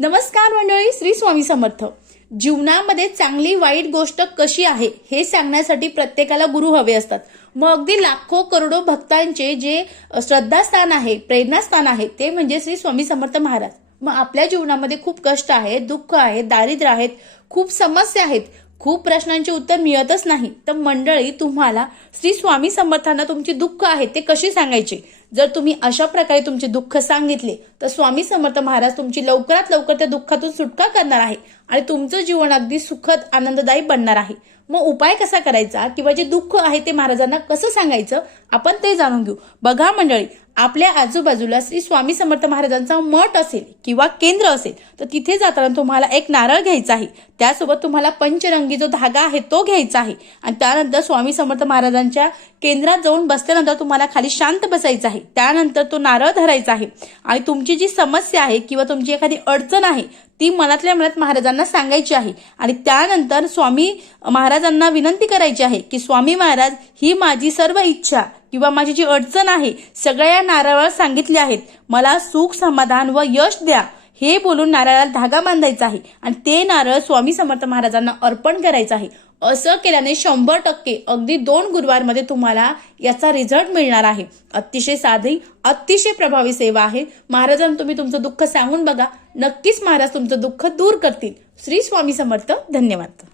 नमस्कार मंडळी, श्री स्वामी समर्थ. जीवनामध्ये चांगली वाईट गोष्ट कशी आहे हे सांगण्यासाठी प्रत्येकाला गुरु हवे असतात. मग अगदी लाखो करोडो भक्तांचे जे श्रद्धास्थान आहे, प्रेरणास्थान आहे ते म्हणजे श्री स्वामी समर्थ महाराज. मग आपल्या जीवनामध्ये खूप कष्ट आहेत, दुःख आहे, दारिद्र्य आहेत, खूप समस्या आहेत, खूप प्रश्नांचे उत्तर मिळतच नाही. तर मंडळी, तुम्हाला श्री स्वामी समर्थांना तुमची दुःख आहे ते कशी सांगायचे. जर तुम्ही अशा प्रकारे तुमचे दुःख सांगितले तर स्वामी समर्थ महाराज तुमची लवकरात लवकर त्या दुःखातून सुटका करणार आहे आणि तुमचं जीवन अगदी सुखद आनंददायी बनणार आहे. मग उपाय कसा करायचा किंवा जे दुःख आहे ते महाराजांना कसं सांगायचं आपण ते जाणून घेऊ. बघा मंडळी, आपल्या आजूबाजूला श्री स्वामी समर्थ महाराजांचा मठ असेल किंवा केंद्र असेल तर तिथे जाताना तुम्हाला एक नारळ घ्यायचा आहे. त्यासोबत तुम्हाला पंचरंगी जो धागा आहे तो घ्यायचा आहे आणि त्यानंतर स्वामी समर्थ महाराजांच्या केंद्रात जाऊन बसल्यानंतर तुम्हाला खाली शांत बसायचं आहे. त्यानंतर तो नारळ धरायचा आहे आणि तुमची जी समस्या आहे किंवा तुमची एखादी अडचण आहे ती मनातल्या मनात महाराजांना सांगायची आहे आणि त्यानंतर स्वामी महाराजांना विनंती करायची आहे की स्वामी महाराज, ही माझी सर्व इच्छा किंवा माझी जी अडचण आहे सगळ्या नारळावर सांगितली आहेत, मला सुख समाधान व यश द्या, हे बोलून नारळाला धागा बांधायचा आहे आणि ते नारळ स्वामी समर्थ महाराजांना अर्पण करायचं आहे. असं केल्याने 100% अगदी 2 गुरुवारमध्ये तुम्हाला याचा रिझल्ट मिळणार आहे. अतिशय साधी, अतिशय प्रभावी सेवा आहे. महाराजांना तुम्ही तुमचं दुःख सांगून बघा, नक्कीच महाराज तुमचं दुःख दूर करतील. श्री स्वामी समर्थ. धन्यवाद.